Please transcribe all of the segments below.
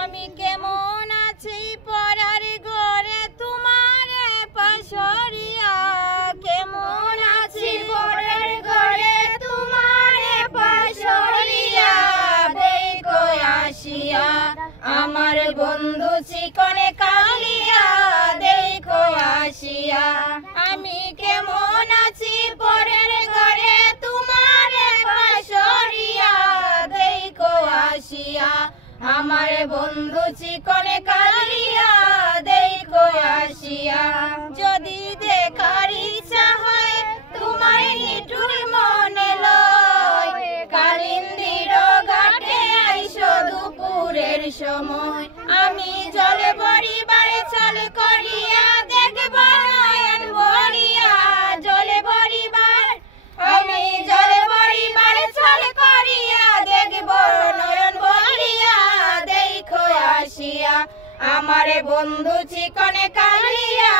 আমি কেমন আছি পরার ঘরে তোমার পাশরিয়া, কেমন আছি পরার ঘরে তোমার পাশরিয়া, দেখো আসিয়া আমার বন্ধু চিকনে কালিয়া, দেখো আসিয়া আমি কেমন আছি পরের ঘরে তোমার পাশরিয়া, দেখো আসিয়া আমার বন্ধু চিকনে কালিয়া, দেখো আসিয়া। যদি দেখার ইচ্ছা হয় তোমার নিঠুর মনে লয়, কালিন্দির ঘাটে আইসো দুপুরের সময়, আমি জলে পরিবারে চল করিয়া দেখব নয়ন ভরিয়া, জলে পরিবার আমি জলে পরিবারে চল করিয়া দেখব নয়ন ভরিয়া, দেখো আসিয়া আমারে বন্ধু চিকনে কালিয়া,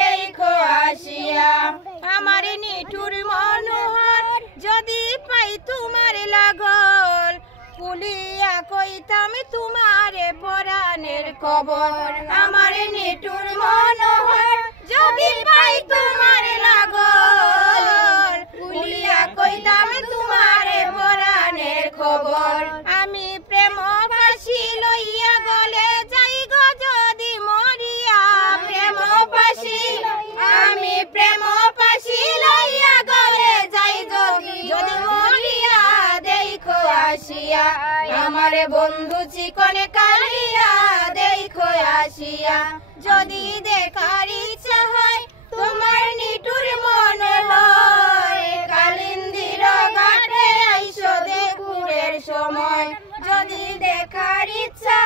দেখো আসিয়া। আমার নিঠুর মনোহর যদি পাই তোমার লাগল, কুলিয়া কইতাম তোমারে পরাণের খবর, আমার নিঠুর মনোহর যদি পাই তোমার লাগল, কুলিয়া কইতাম তোমারে পরাণের খবর। আমি প্রেম ফাঁসি লইয়া গলে যাই গো যদি মরিয়া, প্রেম ফাঁসি আমি প্রেম ফাঁসি লইয়া গলে যাই যদি মরিয়া, দেখো আসিয়া আমার বন্ধু চিকনে কালিয়া, দেখো আসিয়া। যদি দেখার ইচ্ছা হয় তোমার নিঠুর মনে লয়, কালিন্দির ঘাটে আইসো দুপুরের সময়, যদি দেখার ইচ্ছা